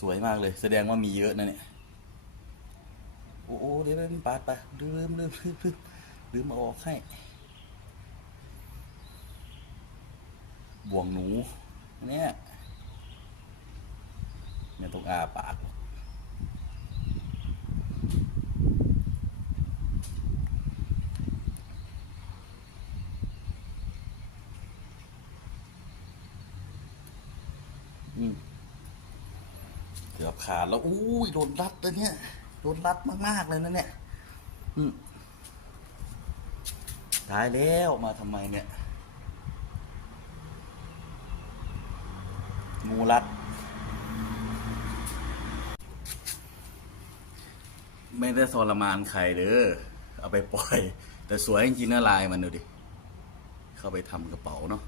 สวยมากเลย แสดงว่ามีเยอะนะเนี่ย โอ้โหเดี๋ยวเดี๋ยวปาดไปลืมลืมลืมลืมลืมเอาออกให้ บ่วงหนู เนี่ยเนี่ยต้องอาปากอืม อบขาดแล้วอุ้ยโดนรัดเลยเนี่ยโดนรัดมากๆเลยนะเนี่ยตายแล้วมาทำไมเนี่ย งูรัด ไม่ได้ทรมานใครเด้อเอาไปปล่อย แต่สวยจริงๆนะลายมันดูดิ เข้าไปทำกระเป๋าเนาะ